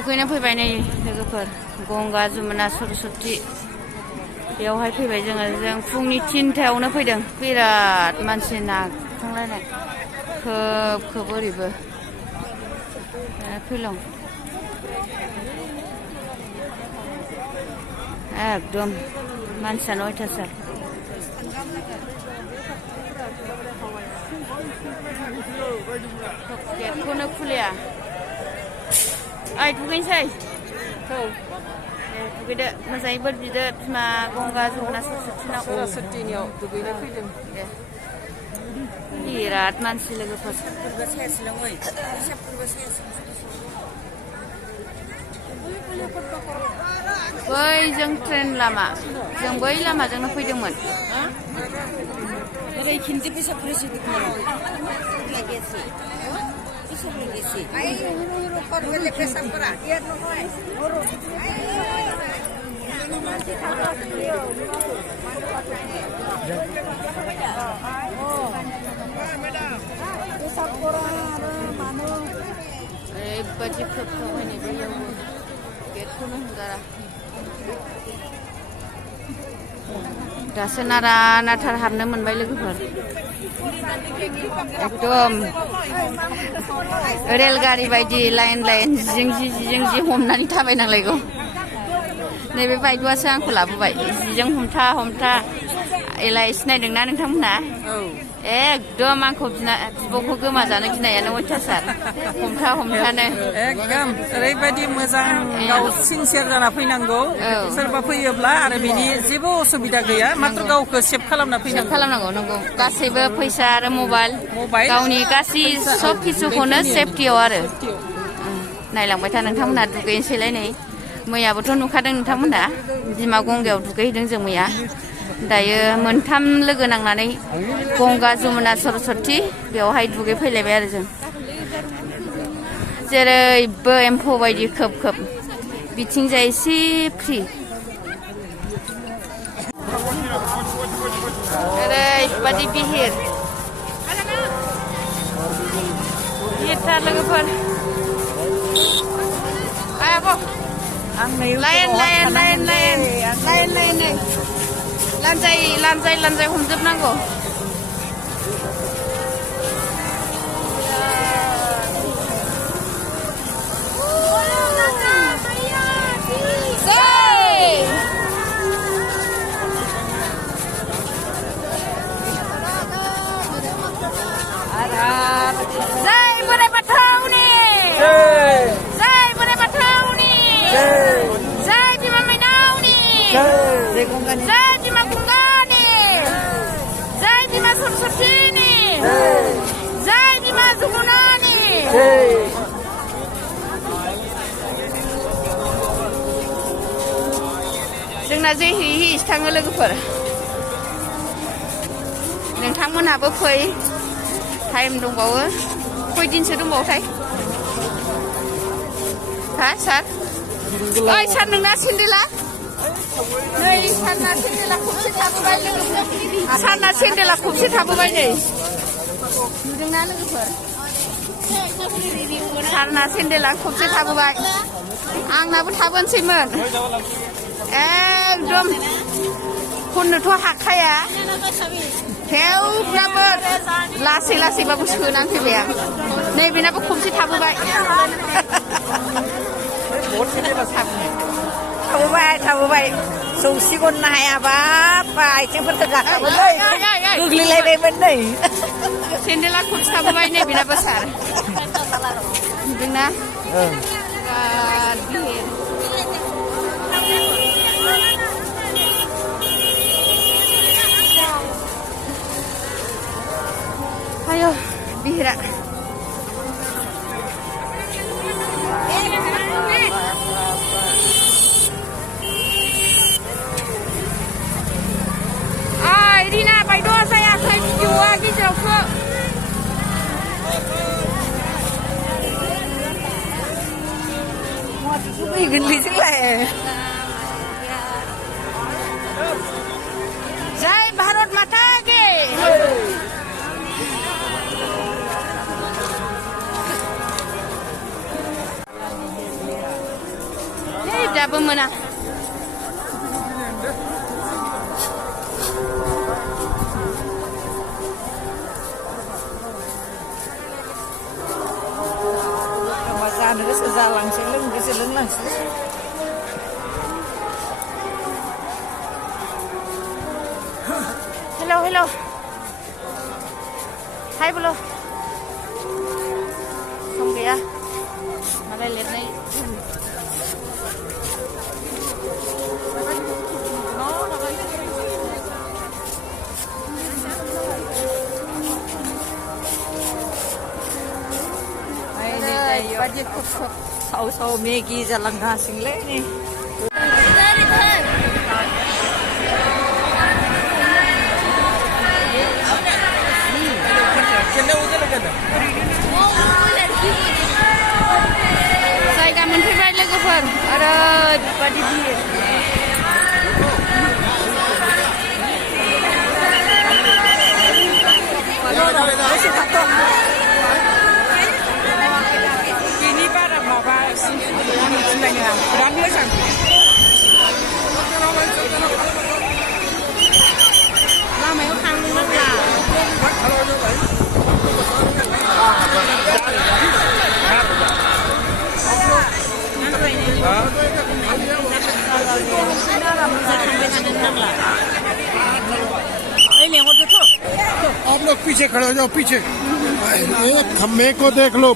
दुगैनो फैबाय नै लोगोफोर गंगा जमुना सरस्वती बेयावहाय फैबाय जों फुंनि 3टायावनो फैदों बिराद मानसि नाखांलायनाय खोब ओरैबो फैलं एकदम मानसियानो अयथासार गेटखौनो खुलिया ओइ दुगैनोसै दुगैदो मोजाङै बोर बिदो बिमा गंगा जमुना सरस्वतीनियाव दुगैनो फैदों बिराद मानसि लोगोफोर बै जों ट्रेन लामा जों बै लामाजोंनो फैदोंमोन ओरैबायदि खोब फैनाय बैयावबो गेटखौनो हगारा दासो नाथार हाबनो मोनबाय लोगोफोर एकदम रेलगारि बायदि लाइन जिं जि हमनानै थाबायनांलायगौ नैबे बायद'आसो आंखौ लाबोबाय जिजों हमथा एलाय सिनायदोंना नोंथांमोना एकदम आंखौ बिब'खौ गोमाजानो गिनायानो अयथासार हमथानो एकदम ओरैबायदि मोजां गाव सिनसियार जाना फैनांगौ सोरबा फैयोब्ला आरो बिनि जेबो असुबिदा गैया मात्र गावखौ सेभ खालामना खालामनांगौ नंगौ गासैबो फैसा आरो मबाइल गावनि गासै सब किसुखौनो सेफटियाव आरो नायलांबाय था नोंथांमोना दुगैनोसैलाय नै मैयाबोथ' नुखादों नोंथांमोना बिमा गंगायाव दुगैहैदों जों मैया दायो मोनथाम लोगो नांनानै गंगा जमुना सरस्वती बेवहाय दुगैफैलायबाय आरो जों जेरैबो एम्फौ बायदि खोब बिथिंजाय एसे फ्रि ओरैबायदि बिहिरथार लोगोफोर लाइन लानजाय हमजोबनांगौ जय बोराइ बाथौनि जय बोराइ बाथौनि जय बिमा माइनावनि जय बिमा गंगानि जय बिमा सरस्वतीनि जय बिमा जमुनानि जोंना जै हैयै थाङो लोगोफोर नोंथांमोनहाबो फै टाइम दंबावो खयदिनसो दंबावोथाय सार ओइ सार नोंना सेन्देला नै सारना सेन्देला खबसे थाबोबाय लोगोफोर सारना सेन्देला खबसे थाबोबाय नै नुदोंना लोगोफोर सारना सेन्देला खबसे थाबोबाय आंनाबो थाबोनोसैमोन एकदम खननोथ' हाखाया थेवब्लाबो लासैबाबो सोनांफैबाय आं नैबेनाबो खबसे थाबोबाय थाबोबाय सौसिगनो हायाबा आथिंफोरखौ गाखाबोलै गोग्लैलायबायमोन नै सेन्देला खबसे थाबोबाय नैबेनाबो सार नुदोंना ayo bihira Irina baikdo saya akan video lagi jauh Ih, geli sih Jai Bharat Mata Ki बुरजाबो मोना जानो गोसो जालांसै लोंनो गोसो लोंलांसै हेलौ हेलौ हाय बोलो सम गैया मालाय लिरनाय बायदि साव साव मेगि जालांगासिनोलै नै जायगा मोनफैबाय लोगोफोर ओरैबादि भिर बेनि बारा माबा मिथिनाय नङा बिराद मोजां लामायाव थांनो नांला आप लोग पीछे खड़े हो जाओ पीछे खम्भे को देख लो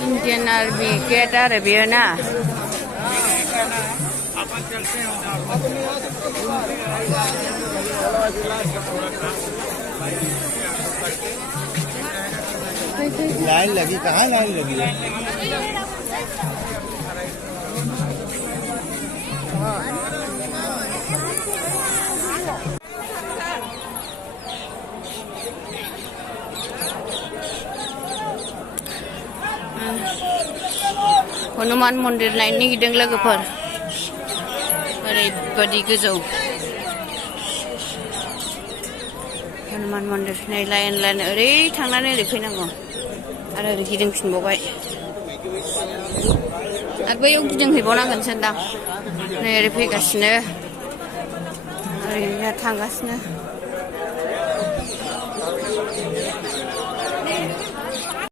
Indian Army Gate ada biar na. Line लगी कहाँ लाइन लगी है Hanuman Mandir naiknya gideng logofor. Oरैबादि गोजौ Hanuman Mandir नै लाइन ओरै थांनानै ओरै फैनांगौ आरो ओरै गिदिंफिनबावबाय आरो बैयाव गिदिंहैबावनांगोनसो दां नै ओरै फैगासिनो ओरै थांगासिनो